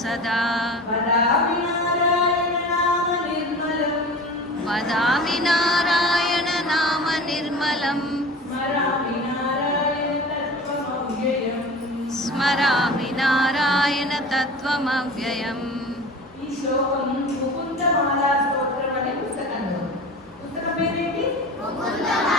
सदा वदामि नारायण नाम निर्मलम् स्मरामि नारायण तत्त्वमव्ययम् ఈ శ్లోకం ముకుందమాలా స్తోత్రం అనే పుస్తకంలో. పుస్తకం పేరేంటి? ముకుందమాల.